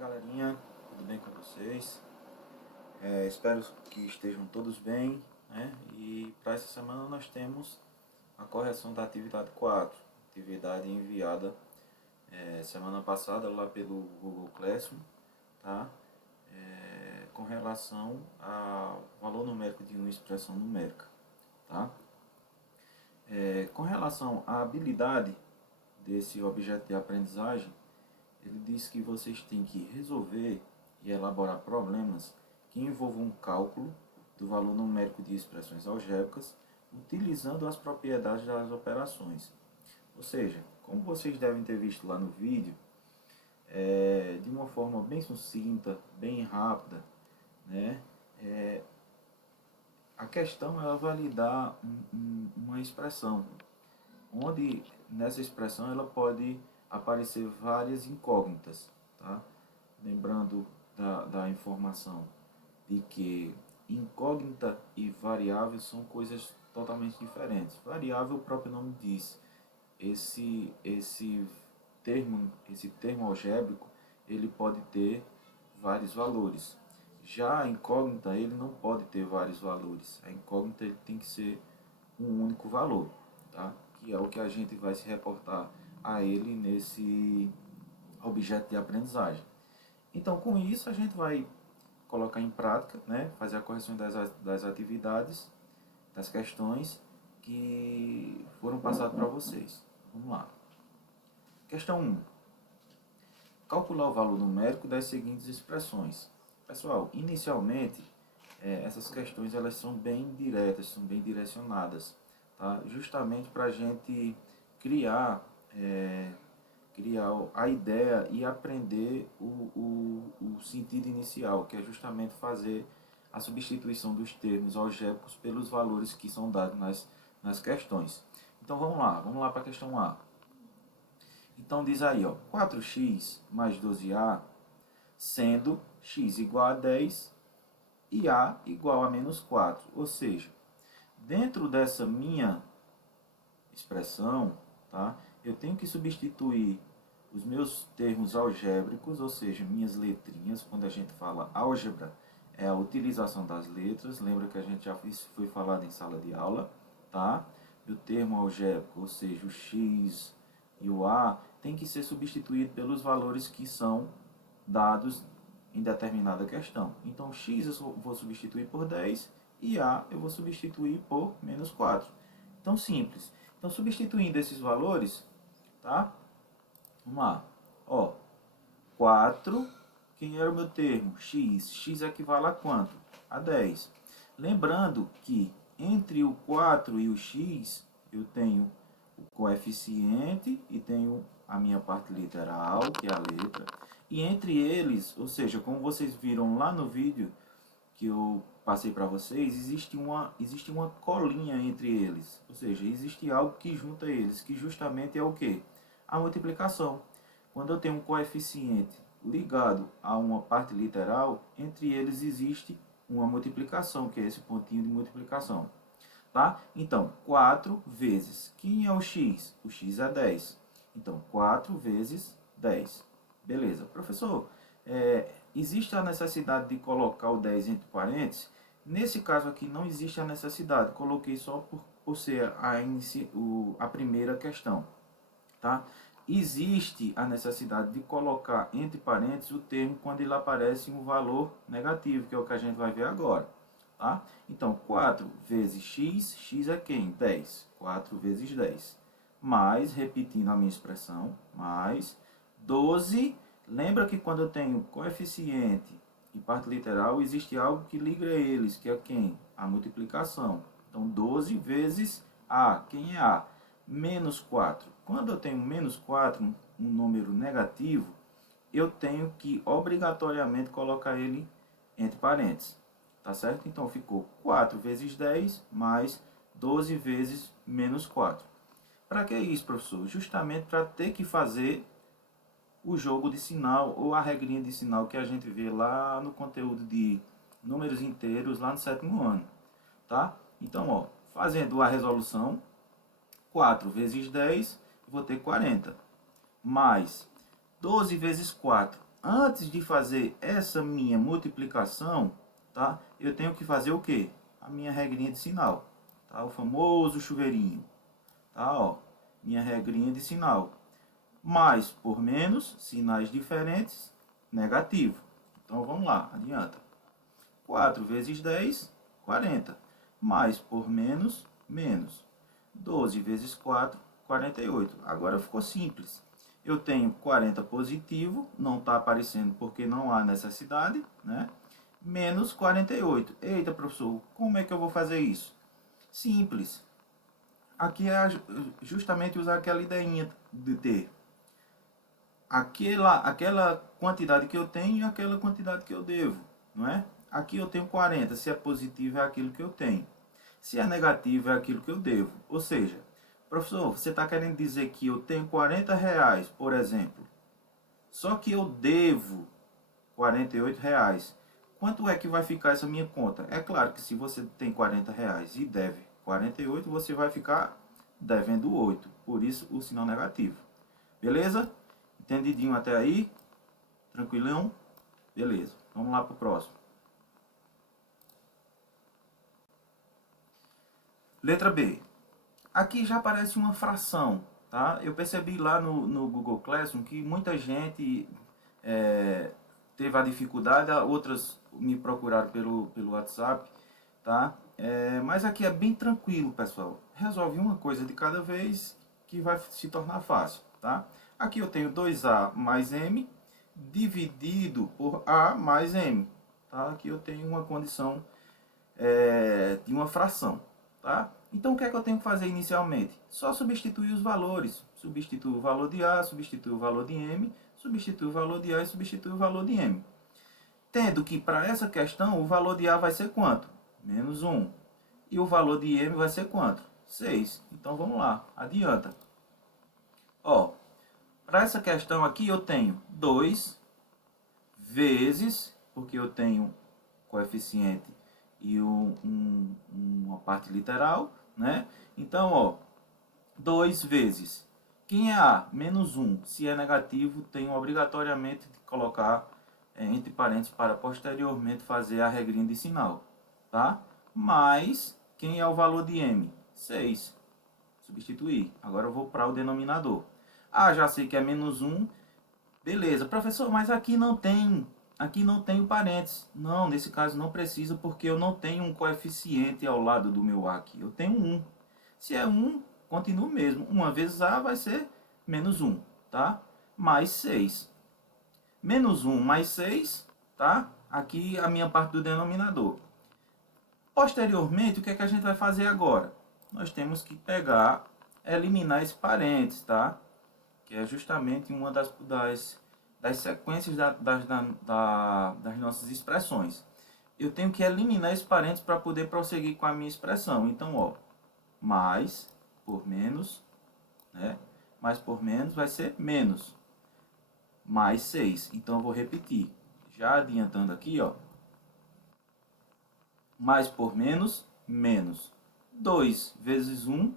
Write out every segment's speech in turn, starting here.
Galerinha, tudo bem com vocês? Espero que estejam todos bem, né? E para essa semana nós temos a correção da atividade 4, atividade enviada semana passada lá pelo Google Classroom, tá? Com relação ao valor numérico de uma expressão numérica, tá? Com relação à habilidade desse objeto de aprendizagem, ele diz que vocês têm que resolver e elaborar problemas que envolvam um cálculo do valor numérico de expressões algébricas utilizando as propriedades das operações. Ou seja, como vocês devem ter visto lá no vídeo, de uma forma bem sucinta, bem rápida, né? A questão ela vai lhe dar uma expressão, onde nessa expressão ela pode aparecer várias incógnitas, tá? Lembrando da informação de que incógnita e variável são coisas totalmente diferentes. Variável, o próprio nome diz, esse termo algébrico, ele pode ter vários valores. Já a incógnita, ele não pode ter vários valores. A incógnita ele tem que ser um único valor, tá? Que é o que a gente vai se reportar a ele nesse objeto de aprendizagem. Então, com isso, a gente vai colocar em prática, né? Fazer a correção das atividades, das questões que foram passadas para vocês. Vamos lá. Questão 1. Calcular o valor numérico das seguintes expressões. Pessoal, inicialmente, essas questões elas são bem diretas, são bem direcionadas, tá? Justamente para a gente criar a ideia e aprender o sentido inicial, que é justamente fazer a substituição dos termos algébricos pelos valores que são dados nas questões. Então vamos lá para a questão A. Então diz aí, ó, 4x mais 12a, sendo x igual a 10 e a igual a menos 4. Ou seja, dentro dessa minha expressão, tá, eu tenho que substituir os meus termos algébricos, ou seja, minhas letrinhas. Quando a gente fala álgebra, é a utilização das letras. Lembra que a gente já foi falado em sala de aula, tá? E o termo algébrico, ou seja, o x e o a, tem que ser substituído pelos valores que são dados em determinada questão. Então, x eu vou substituir por 10 e a eu vou substituir por menos 4. Então, simples. Então, substituindo esses valores, tá? Vamos lá. Ó, 4, quem era o meu termo? X. X equivale a quanto? A 10. Lembrando que entre o 4 e o x, eu tenho o coeficiente e tenho a minha parte literal, que é a letra. E entre eles, ou seja, como vocês viram lá no vídeo que eu passei para vocês, existe uma colinha entre eles. Ou seja, existe algo que junta eles, que justamente é o quê? A multiplicação. Quando eu tenho um coeficiente ligado a uma parte literal, entre eles existe uma multiplicação, que é esse pontinho de multiplicação. Tá? Então, 4 vezes. Quem é o x? O x é 10. Então, 4 vezes 10. Beleza. Professor, existe a necessidade de colocar o 10 entre parênteses? Nesse caso aqui não existe a necessidade. Coloquei só por ser a primeira questão. Tá? Existe a necessidade de colocar entre parênteses o termo quando ele aparece um valor negativo, que é o que a gente vai ver agora. Tá? Então, 4 vezes x, x é quem? 10. 4 vezes 10. Mais, repetindo a minha expressão, mais 12. Lembra que quando eu tenho coeficiente e parte literal, existe algo que liga eles, que é quem? A multiplicação. Então, 12 vezes a. Quem é a? Menos 4. Quando eu tenho menos 4, um número negativo, eu tenho que obrigatoriamente colocar ele entre parênteses. Tá certo? Então ficou 4 vezes 10 mais 12 vezes menos 4. Para que isso, professor? Justamente para ter que fazer o jogo de sinal ou a regrinha de sinal que a gente vê lá no conteúdo de números inteiros lá no 7º ano. Tá? Então, ó, fazendo a resolução, 4 vezes 10, eu vou ter 40. Mais 12 vezes 4 antes de fazer essa minha multiplicação, tá? Eu tenho que fazer o quê? A minha regrinha de sinal, tá? O famoso chuveirinho, tá? Ó, minha regrinha de sinal. Mais por menos, sinais diferentes, negativo. Então vamos lá, adianta. 4 vezes 10, 40. Mais por menos, menos. 12 vezes 4, 48. Agora ficou simples. Eu tenho 40 positivo, não está aparecendo porque não há necessidade, né? Menos 48. Eita, professor, como é que eu vou fazer isso? Simples. Aqui é justamente usar aquela ideinha de ter aquela quantidade que eu tenho e aquela quantidade que eu devo, não é? Aqui eu tenho 40, se é positivo é aquilo que eu tenho. Se é negativo é aquilo que eu devo. Ou seja, professor, você está querendo dizer que eu tenho 40 reais, por exemplo, só que eu devo 48 reais. Quanto é que vai ficar essa minha conta? É claro que se você tem 40 reais e deve 48, você vai ficar devendo 8. Por isso o sinal negativo. Beleza? Entendidinho até aí? Tranquilão? Beleza. Vamos lá para o próximo. Letra B. Aqui já aparece uma fração, tá? Eu percebi lá no Google Classroom que muita gente teve a dificuldade, outras me procuraram pelo WhatsApp, tá? Mas aqui é bem tranquilo, pessoal. Resolve uma coisa de cada vez que vai se tornar fácil, tá? Aqui eu tenho 2A mais M dividido por A mais M, tá? Aqui eu tenho uma condição de uma fração, tá? Então o que é que eu tenho que fazer inicialmente? Só substituir os valores. Substitui o valor de A, substitui o valor de M, substitui o valor de A e substitui o valor de M. Tendo que para essa questão o valor de A vai ser quanto? Menos 1. E o valor de M vai ser quanto? 6. Então vamos lá, adianta. Ó, para essa questão aqui eu tenho 2 vezes, porque eu tenho coeficiente e uma parte literal, né? Então, ó, 2 vezes. Quem é A? Menos 1. Se é negativo, tenho obrigatoriamente de colocar entre parênteses para posteriormente fazer a regrinha de sinal, tá? Mais, quem é o valor de M? 6. Substituir. Agora eu vou para o denominador. Ah, já sei que é menos 1. Beleza. Professor, mas aqui não tem parênteses. Não, nesse caso não precisa porque eu não tenho um coeficiente ao lado do meu A aqui. Eu tenho 1. Se é 1, continua o mesmo. 1 vezes A vai ser menos 1, tá? Mais 6. Menos 1 mais 6, tá? Aqui a minha parte do denominador. Posteriormente, o que é que a gente vai fazer agora? Nós temos que pegar, eliminar esse parênteses, tá? Que é justamente uma das sequências das nossas expressões. Eu tenho que eliminar esse parênteses para poder prosseguir com a minha expressão. Então, ó, mais por menos, né? Mais por menos vai ser menos. Mais 6. Então, eu vou repetir. Já adiantando aqui, ó. Mais por menos, menos. 2 vezes 1,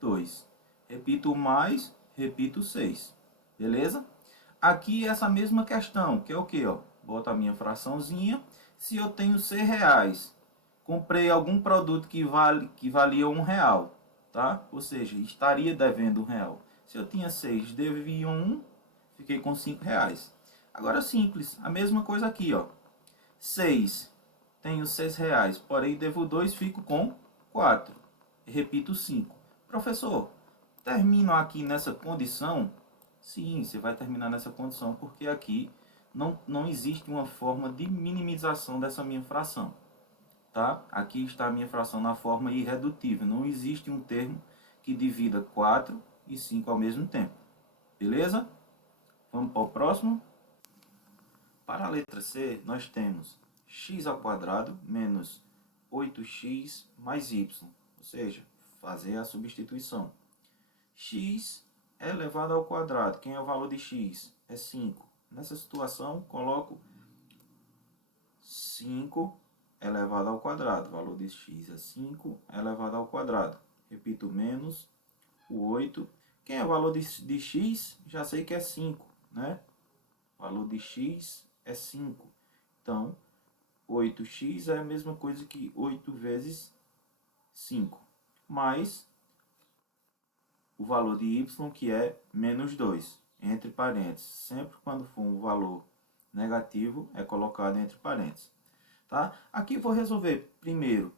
2. Repito o mais, repito o 6. Beleza? Aqui essa mesma questão, que é o que? Boto a minha fraçãozinha. Se eu tenho 6 reais, comprei algum produto que valia R$ 1, tá? Ou seja, estaria devendo R$ 1. Se eu tinha 6, devia 1, fiquei com 5 reais. Agora simples, a mesma coisa aqui, ó. 6, tenho 6 reais, porém devo 2, fico com 4. Repito 5. Professor, termino aqui nessa condição? Sim, você vai terminar nessa condição, porque aqui não existe uma forma de minimização dessa minha fração. Tá? Aqui está a minha fração na forma irredutível. Não existe um termo que divida 4 e 5 ao mesmo tempo. Beleza? Vamos para o próximo. Para a letra C, nós temos x ao quadrado menos 8x mais y. Ou seja, fazer a substituição. X é elevado ao quadrado. Quem é o valor de x? É 5. Nessa situação, coloco 5 elevado ao quadrado. O valor de x é 5 elevado ao quadrado. Repito, menos o 8. Quem é o valor de x? Já sei que é 5, né? O valor de x é 5. Então, 8x é a mesma coisa que 8 vezes 5, mais o valor de y, que é menos 2, entre parênteses. Sempre quando for um valor negativo, é colocado entre parênteses. Tá? Aqui vou resolver primeiro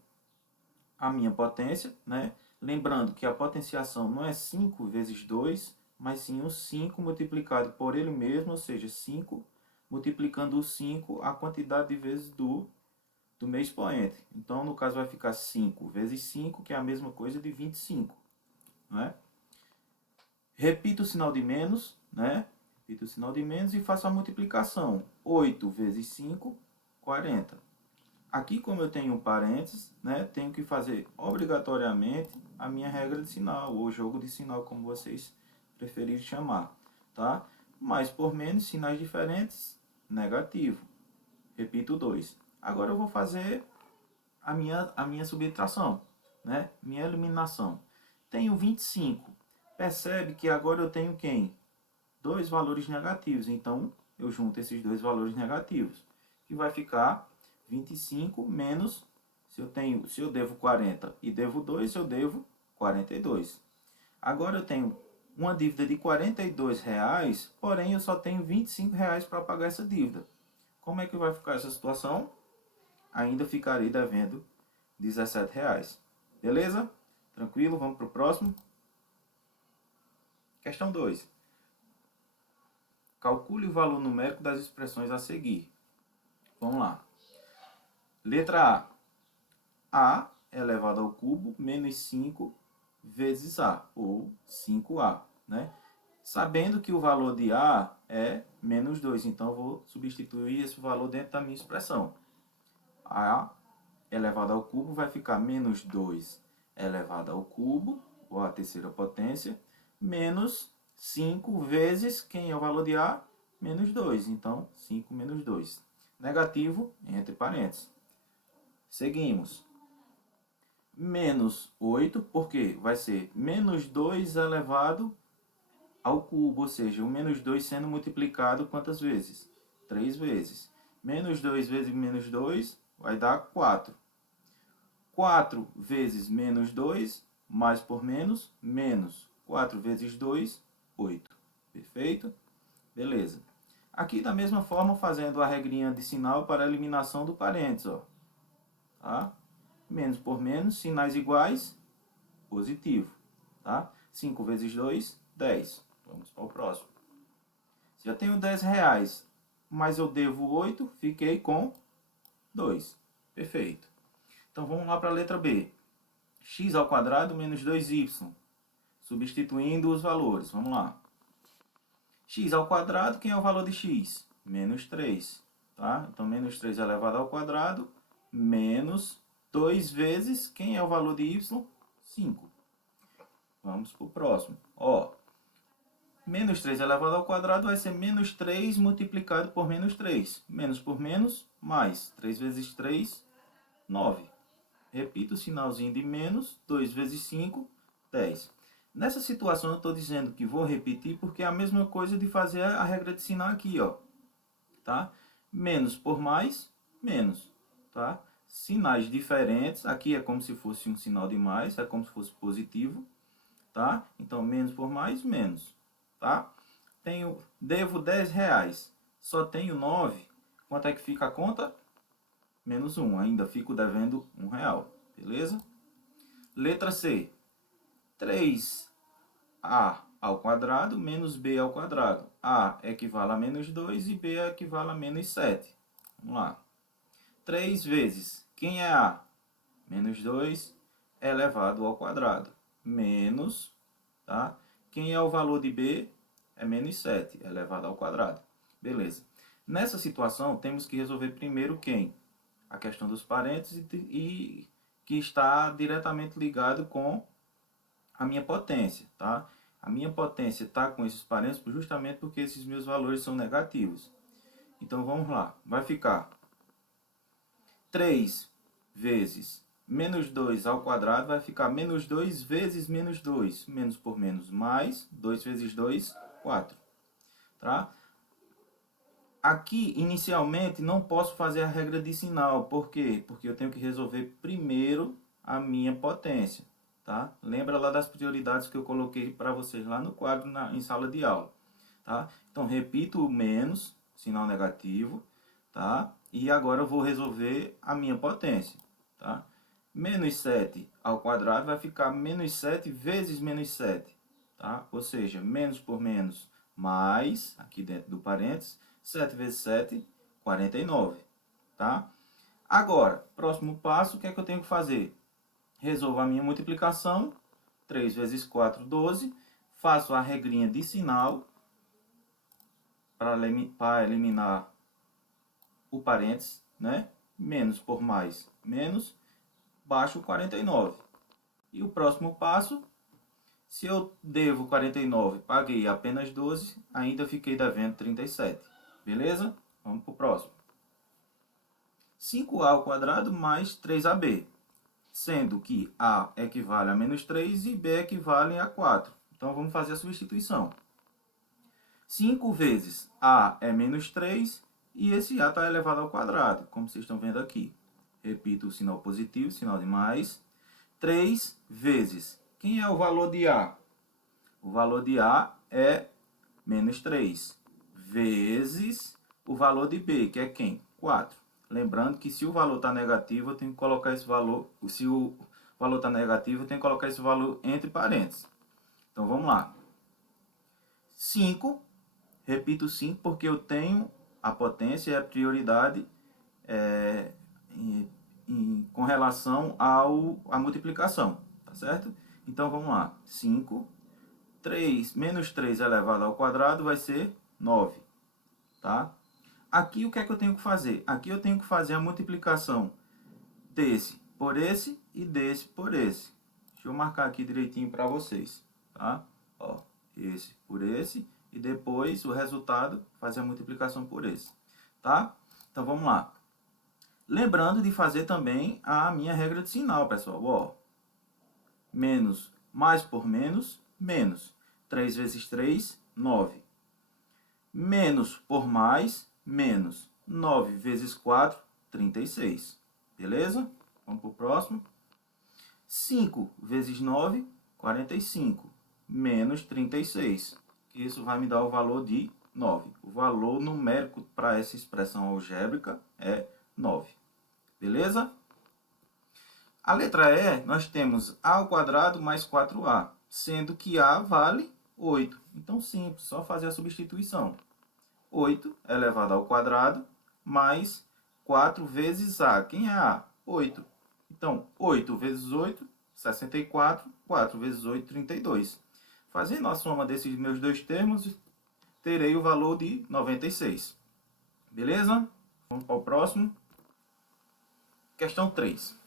a minha potência, né? Lembrando que a potenciação não é 5 vezes 2, mas sim o 5 multiplicado por ele mesmo, ou seja, 5 multiplicando o 5 a quantidade de vezes do meu expoente. Então, no caso, vai ficar 5 vezes 5, que é a mesma coisa de 25. Né? Repito o sinal de menos, né? Repito o sinal de menos e faço a multiplicação. 8 vezes 5, 40. Aqui, como eu tenho um parênteses, né, tenho que fazer obrigatoriamente a minha regra de sinal, ou jogo de sinal, como vocês preferirem chamar. Tá? Mais por menos, sinais diferentes, negativo. Repito 2. Agora eu vou fazer a minha subtração, né? Minha eliminação. Tenho 25. Percebe que agora eu tenho quem? Dois valores negativos. Então, eu junto esses dois valores negativos. Que vai ficar 25 menos, se eu devo 40 e devo 2, eu devo 42. Agora eu tenho uma dívida de R$ 42, porém eu só tenho R$ 25 para pagar essa dívida. Como é que vai ficar essa situação? Ainda ficarei devendo R$ 17. Beleza? Tranquilo? Vamos para o próximo. Questão 2. Calcule o valor numérico das expressões a seguir. Vamos lá. Letra A. A elevado ao cubo menos 5 vezes A, ou 5A. Né? Sabendo que o valor de A é menos 2, então eu vou substituir esse valor dentro da minha expressão. A elevado ao cubo vai ficar menos 2 elevado ao cubo, ou a terceira potência, menos 5 vezes, quem é o valor de A? Menos 2. Então, 5 menos 2. Negativo, entre parênteses. Seguimos. Menos 8, porque vai ser menos 2 elevado ao cubo, ou seja, o menos 2 sendo multiplicado quantas vezes? 3 vezes. Menos 2 vezes menos 2 vai dar 4. 4 vezes menos 2, mais por menos, menos 4 vezes 2, 8. Perfeito? Beleza. Aqui da mesma forma, fazendo a regrinha de sinal para a eliminação do parênteses. Ó. Tá? Menos por menos, sinais iguais, positivo. Tá? 5 vezes 2, 10. Vamos para o próximo. Se eu tenho R$ 10, mas eu devo 8, fiquei com 2. Perfeito. Então vamos lá para a letra B. X ao quadrado menos 2y. Substituindo os valores. Vamos lá. X ao quadrado, quem é o valor de x? Menos 3. Tá? Então, menos 3 elevado ao quadrado, menos 2 vezes, quem é o valor de y? 5. Vamos para o próximo. Ó, menos 3 elevado ao quadrado vai ser menos 3 multiplicado por menos 3. Menos por menos, mais. 3 vezes 3, 9. Repito o sinalzinho de menos, 2 vezes 5, 10. Nessa situação eu estou dizendo que vou repetir porque é a mesma coisa de fazer a regra de sinal aqui, ó. Tá? Menos por mais, menos. Tá? Sinais diferentes, aqui é como se fosse um sinal de mais, é como se fosse positivo. Tá? Então, menos por mais, menos. Tá? Devo R$ 10, só tenho 9. Quanto é que fica a conta? Menos 1, ainda fico devendo R$ 1, beleza? Letra C, 3a ao quadrado menos b ao quadrado. A equivale a menos 2 e b equivale a menos 7. Vamos lá. 3 vezes, quem é a? Menos 2 elevado ao quadrado. Menos, tá? Quem é o valor de b? É menos 7 elevado ao quadrado. Beleza. Nessa situação, temos que resolver primeiro quem? A questão dos parênteses e que está diretamente ligado com a minha potência, tá? A minha potência está com esses parênteses justamente porque esses meus valores são negativos. Então vamos lá, vai ficar 3 vezes menos 2 ao quadrado, vai ficar menos 2 vezes menos 2, menos por menos mais, 2 vezes 2, 4. Tá? Aqui, inicialmente, não posso fazer a regra de sinal. Por quê? Porque eu tenho que resolver primeiro a minha potência, tá? Lembra lá das prioridades que eu coloquei para vocês lá no quadro em sala de aula, tá? Então, repito o menos, sinal negativo, tá? E agora eu vou resolver a minha potência, tá? Menos 7 ao quadrado vai ficar menos 7 vezes menos 7, tá? Ou seja, menos por menos, mais, aqui dentro do parênteses, 7 vezes 7, 49, tá? Agora, próximo passo, o que é que eu tenho que fazer? Resolvo a minha multiplicação, 3 vezes 4, 12, faço a regrinha de sinal para eliminar o parênteses, né? Menos por mais, menos, baixo 49. E o próximo passo, se eu devo 49, paguei apenas 12, ainda fiquei devendo 37. Beleza? Vamos para o próximo. 5a ao quadrado mais 3ab, sendo que a equivale a menos 3 e b equivale a 4. Então vamos fazer a substituição. 5 vezes a é menos 3 e esse a está elevado ao quadrado, como vocês estão vendo aqui. Repito o sinal positivo, sinal de mais. 3 vezes. Quem é o valor de a? O valor de a é menos 3 vezes o valor de b, que é quem? 4. Lembrando que se o valor está negativo, eu tenho que colocar esse valor. Se o valor está negativo, eu tenho que colocar esse valor entre parênteses. Então vamos lá. 5, repito 5 porque eu tenho a potência e a prioridade com relação à multiplicação, tá certo? Então vamos lá. 5, 3 menos 3 elevado ao quadrado vai ser 9, tá? Aqui o que é que eu tenho que fazer? Aqui eu tenho que fazer a multiplicação desse por esse e desse por esse. Deixa eu marcar aqui direitinho para vocês, tá? Ó, esse por esse e depois o resultado fazer a multiplicação por esse, tá? Então vamos lá. Lembrando de fazer também a minha regra de sinal, pessoal. Ó, menos mais por menos, menos. 3 vezes 3, 9. Menos por mais, menos. 9 vezes 4, 36. Beleza? Vamos para o próximo. 5 vezes 9, 45. Menos 36. Isso vai me dar o valor de 9. O valor numérico para essa expressão algébrica é 9. Beleza? A letra E, nós temos a ao quadrado mais 4a, sendo que a vale 8. Então, simples, só fazer a substituição. 8 elevado ao quadrado mais 4 vezes a. Quem é a? 8. Então, 8 vezes 8, 64. 4 vezes 8, 32. Fazendo a soma desses meus dois termos, terei o valor de 96. Beleza? Vamos para o próximo. Questão 3.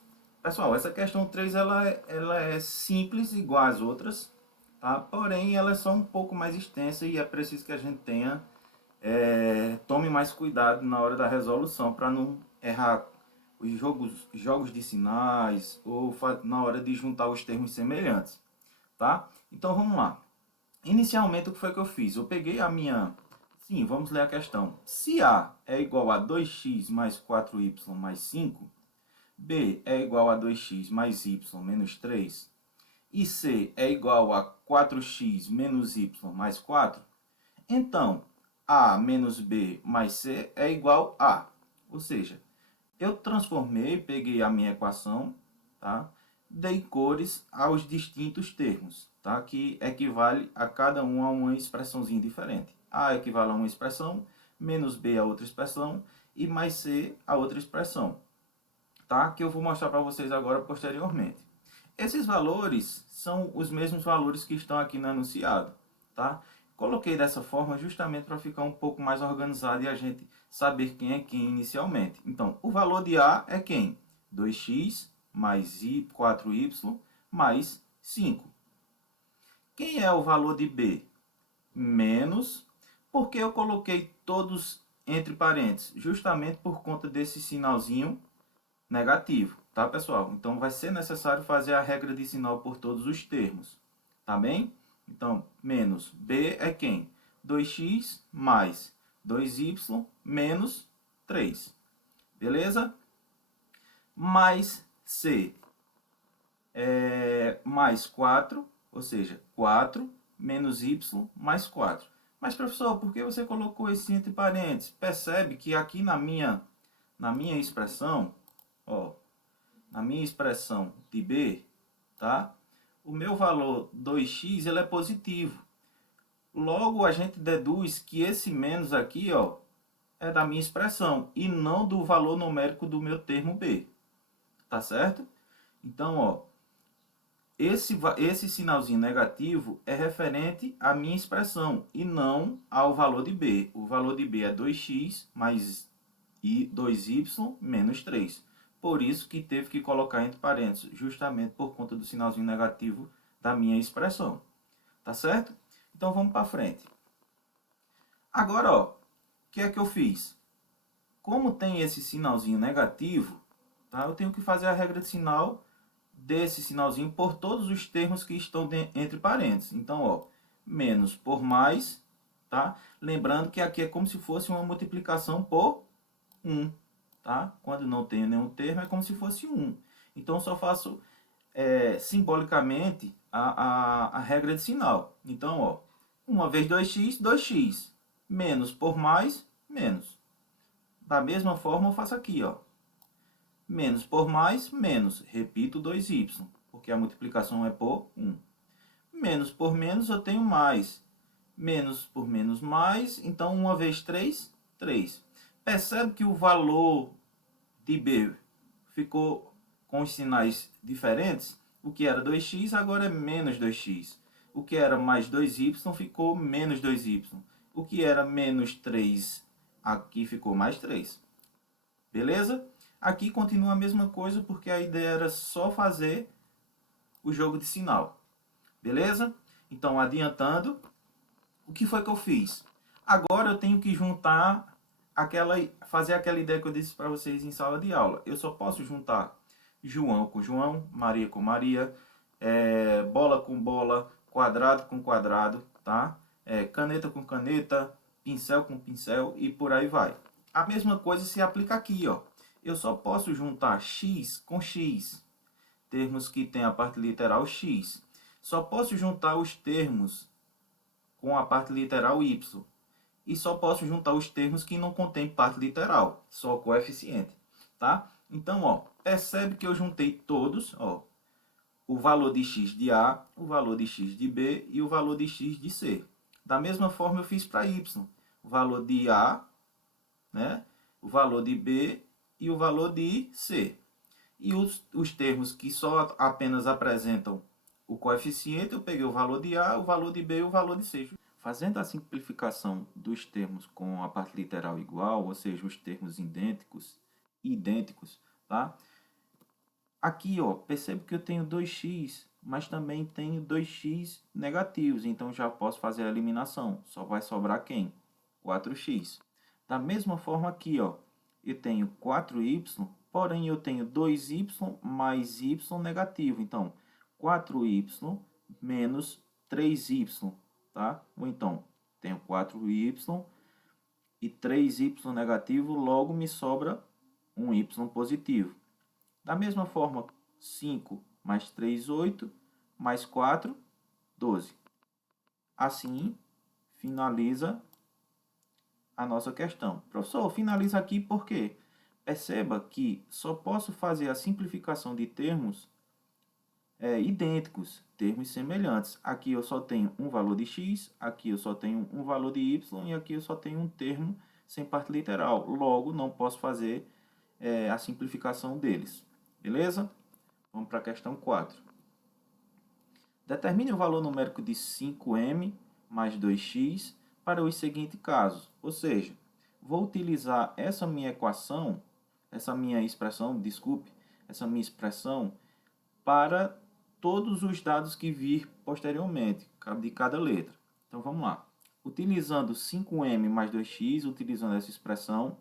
Pessoal, essa questão 3 ela é simples, igual às outras, tá? Porém, ela é só um pouco mais extensa e é preciso que a gente tome mais cuidado na hora da resolução para não errar os jogos de sinais ou na hora de juntar os termos semelhantes, tá? Então vamos lá. Inicialmente o que foi que eu fiz? Eu peguei a minha... Sim, vamos ler a questão. Se A é igual a 2x mais 4y mais 5, B é igual a 2x mais y menos 3, e C é igual a 4x menos y mais 4, então A menos B mais C é igual a. Ou seja, eu transformei, peguei a minha equação, tá? Dei cores aos distintos termos, tá? Que equivale a cada um a uma expressãozinha diferente. A equivale a uma expressão, menos B a outra expressão e mais C a outra expressão, tá? Que eu vou mostrar para vocês agora posteriormente. Esses valores são os mesmos valores que estão aqui no enunciado, tá? Coloquei dessa forma justamente para ficar um pouco mais organizado e a gente saber quem é quem inicialmente. Então, o valor de A é quem? 2x mais 4y mais 5. Quem é o valor de B? Menos, porque eu coloquei todos entre parênteses, justamente por conta desse sinalzinho negativo, tá, pessoal? Então, vai ser necessário fazer a regra de sinal por todos os termos, tá bem? Então, menos B é quem? 2x mais 2y menos 3. Beleza? Mais c mais 4, ou seja, 4 menos y mais 4. Mas, professor, por que você colocou esse entre parênteses? Percebe que aqui na minha expressão, ó, na minha expressão de b, tá? O meu valor 2x ele é positivo. Logo, a gente deduz que esse menos aqui, ó, é da minha expressão e não do valor numérico do meu termo b. Tá certo? Então, ó, esse sinalzinho negativo é referente à minha expressão e não ao valor de b. O valor de b é 2x mais 2y menos 3. Por isso que teve que colocar entre parênteses, justamente por conta do sinalzinho negativo da minha expressão. Tá certo? Então vamos para frente. Agora, ó, o que é que eu fiz? Como tem esse sinalzinho negativo, tá? Eu tenho que fazer a regra de sinal desse sinalzinho por todos os termos que estão entre parênteses. Então, ó, menos por mais, tá? Lembrando que aqui é como se fosse uma multiplicação por 1, tá? Quando não tenho nenhum termo, é como se fosse 1. Então, eu só faço simbolicamente a regra de sinal. Então, ó, 1 vezes 2x, 2x. Menos por mais, menos. Da mesma forma, eu faço aqui, ó. Menos por mais, menos. Repito 2y, porque a multiplicação é por 1. Menos por menos, eu tenho mais. Menos por menos, mais. Então, 1 vezes 3, 3. Percebe que o valor de b ficou com os sinais diferentes? O que era 2x, agora é menos 2x. O que era mais 2y, ficou menos 2y. O que era menos 3, aqui ficou mais 3. Beleza? Aqui continua a mesma coisa, porque a ideia era só fazer o jogo de sinal. Beleza? Então, adiantando, o que foi que eu fiz? Agora eu tenho que juntar fazer aquela ideia que eu disse para vocês em sala de aula. Eu só posso juntar João com João, Maria com Maria, bola com bola, quadrado com quadrado, tá? Caneta com caneta, pincel com pincel e por aí vai. A mesma coisa se aplica aqui, ó. Eu só posso juntar x com x, termos que tem a parte literal x. Só posso juntar os termos com a parte literal y. E só posso juntar os termos que não contém parte literal, só coeficiente, tá? Então, ó, percebe que eu juntei todos, ó, o valor de x de A, o valor de x de B e o valor de x de C. Da mesma forma eu fiz para y, o valor de A, né, o valor de B e o valor de C. E os termos que só apenas apresentam o coeficiente, eu peguei o valor de A, o valor de B e o valor de C. Fazendo a simplificação dos termos com a parte literal igual, ou seja, os termos idênticos, tá? Aqui, ó, percebo que eu tenho 2x, mas também tenho 2x negativos, então já posso fazer a eliminação. Só vai sobrar quem? 4x. Da mesma forma aqui, ó, eu tenho 4y, porém eu tenho 2y mais y negativo. Então, 4y menos 3y, tá? Ou então, tenho 4y e 3y negativo, logo me sobra um y positivo. Da mesma forma, 5 mais 3, 8, mais 4, 12. Assim, finaliza a nossa questão. Professor, finaliza aqui por quê? Perceba que só posso fazer a simplificação de termos idênticos, termos semelhantes. Aqui eu só tenho um valor de x, aqui eu só tenho um valor de y e aqui eu só tenho um termo sem parte literal. Logo, não posso fazer a simplificação deles. Beleza? Vamos para a questão 4. Determine o valor numérico de 5m mais 2x para os seguintes casos. Ou seja, vou utilizar essa minha equação, essa minha expressão para todos os dados que vir posteriormente, de cada letra. Então, vamos lá. Utilizando 5m mais 2x, utilizando essa expressão,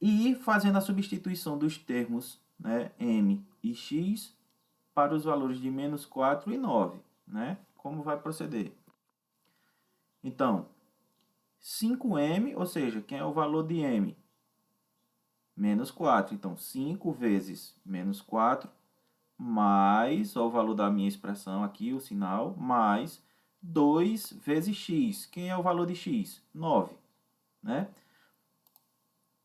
e fazendo a substituição dos termos, né, m e x para os valores de menos 4 e 9. Né? Como vai proceder? Então, 5m, ou seja, quem é o valor de m? Menos 4. Então, 5 vezes menos 4, mais, ó, o valor da minha expressão aqui, o sinal, mais 2 vezes x. Quem é o valor de x? 9, né?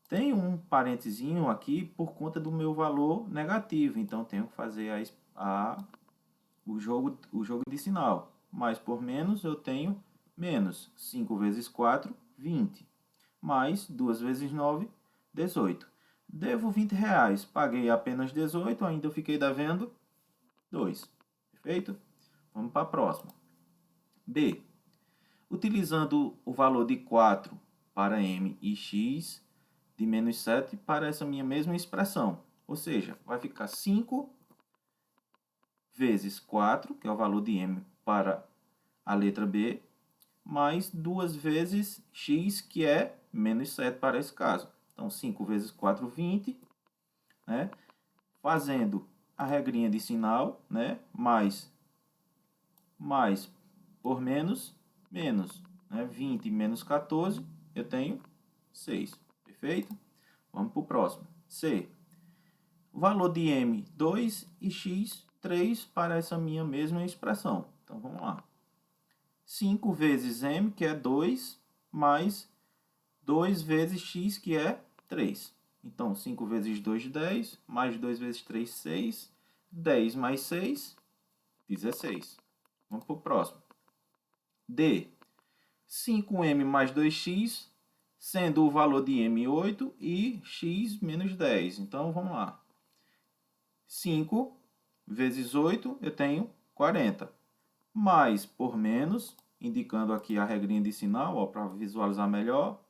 Tem um parentezinho aqui por conta do meu valor negativo, então tenho que fazer o jogo de sinal. Mais por menos eu tenho menos 5 vezes 4, 20. Mais 2 vezes 9, 18. Devo 20 reais, paguei apenas 18, ainda eu fiquei devendo 2. Perfeito? Vamos para a próxima. B. Utilizando o valor de 4 para m e x de menos 7 para essa minha mesma expressão. Ou seja, vai ficar 5 vezes 4, que é o valor de m para a letra B, mais 2 vezes x, que é menos 7 para esse caso. Então, 5 vezes 4, 20, né? Fazendo a regrinha de sinal, né? Mais por menos, menos. Né? 20 menos 14, eu tenho 6. Perfeito? Vamos para o próximo. C. O valor de m, 2 e x, 3 para essa minha mesma expressão. Então, vamos lá. 5 vezes m, que é 2, mais 2 vezes x, que é 3. Então, 5 vezes 2, 10, mais 2 vezes 3, 6. 10 mais 6, 16. Vamos para o próximo. D. 5m mais 2x, sendo o valor de m 8 e x menos 10. Então, vamos lá. 5 vezes 8, eu tenho 40. Mais por menos, indicando aqui a regrinha de sinal, para visualizar melhor.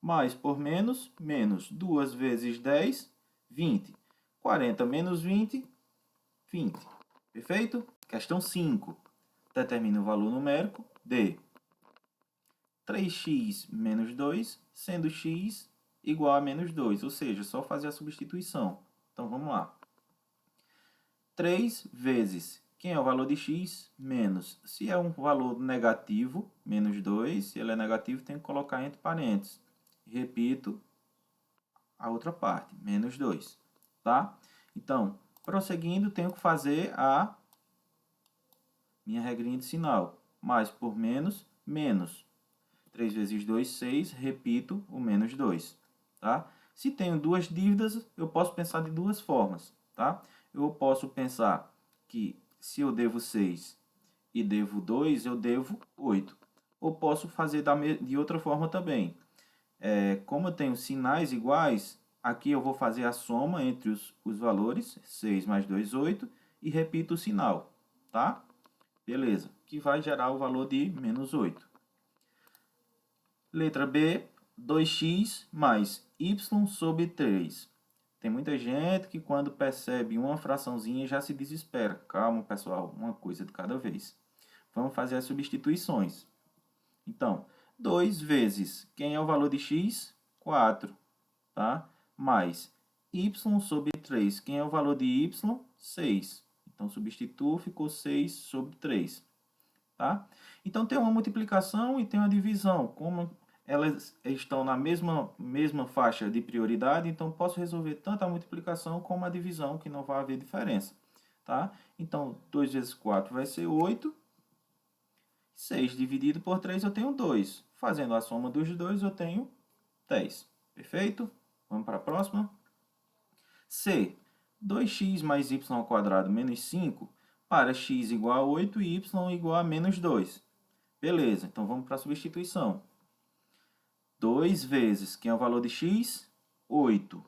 Mais por menos, menos 2 vezes 10, 20. 40 menos 20, 20. Perfeito? Questão 5. Determine o valor numérico de 3x menos 2, sendo x igual a menos 2. Ou seja, só fazer a substituição. Então, vamos lá. 3 vezes, quem é o valor de x? Menos. Se é um valor negativo, menos 2, se ele é negativo, tem que colocar entre parênteses. Repito a outra parte, menos 2. Tá? Então, prosseguindo, tenho que fazer a minha regrinha de sinal. Mais por menos, menos. 3 vezes 2, 6. Repito o menos 2. Tá? Se tenho duas dívidas, eu posso pensar de duas formas. Tá? Eu posso pensar que se eu devo 6 e devo 2, eu devo 8. Ou posso fazer de outra forma também. Como eu tenho sinais iguais, aqui eu vou fazer a soma entre os valores, 6 mais 2, 8, e repito o sinal. Tá? Beleza. Que vai gerar o valor de menos 8. Letra B, 2x mais y sobre 3. Tem muita gente que quando percebe uma fraçãozinha já se desespera. Calma, pessoal, uma coisa de cada vez. Vamos fazer as substituições. Então, 2 vezes, quem é o valor de x? 4, tá? Mais y sobre 3, quem é o valor de y? 6. Então, substituo, ficou 6 sobre 3. Tá? Então, tem uma multiplicação e tem uma divisão. Como elas estão na mesma faixa de prioridade, então posso resolver tanto a multiplicação como a divisão, que não vai haver diferença. Tá? Então, 2 vezes 4 vai ser 8. 6 dividido por 3 eu tenho 2. Fazendo a soma dos dois eu tenho 10. Perfeito? Vamos para a próxima. C. 2x mais y ao quadrado menos 5 para x igual a 8 e y igual a menos 2. Beleza, então vamos para a substituição. 2 vezes, quem é o valor de x? 8,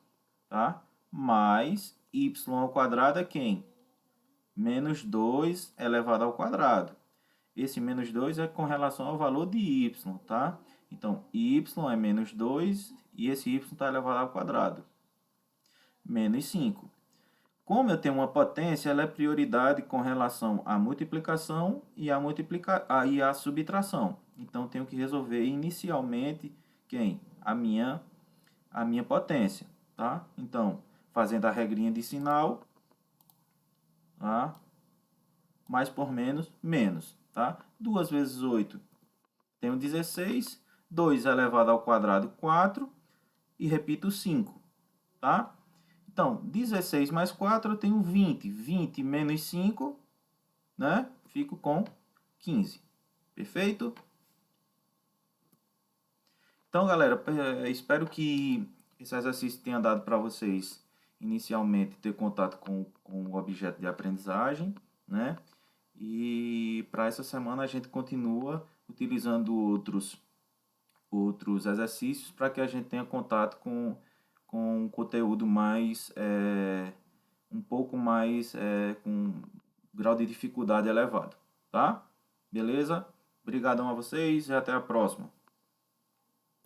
tá? Mais y ao quadrado é quem? Menos 2 elevado ao quadrado. Esse menos 2 é com relação ao valor de y, tá? Então, y é menos 2 e esse y está elevado ao quadrado. Menos 5. Como eu tenho uma potência, ela é prioridade com relação à multiplicação e à subtração. Então, tenho que resolver inicialmente quem? A minha potência, tá? Então, fazendo a regrinha de sinal, tá? Mais por menos, menos, tá? 2 vezes 8, tenho 16. 2 elevado ao quadrado, 4. E repito 5, tá? Então, 16 mais 4 eu tenho 20. 20 menos 5, né? Fico com 15. Perfeito? Então, galera, espero que esse exercício tenha dado para vocês, inicialmente, ter contato com o objeto de aprendizagem, né? E para essa semana a gente continua utilizando outros exercícios para que a gente tenha contato com um conteúdo mais, um pouco mais, com grau de dificuldade elevado, tá? Beleza? Obrigadão a vocês e até a próxima.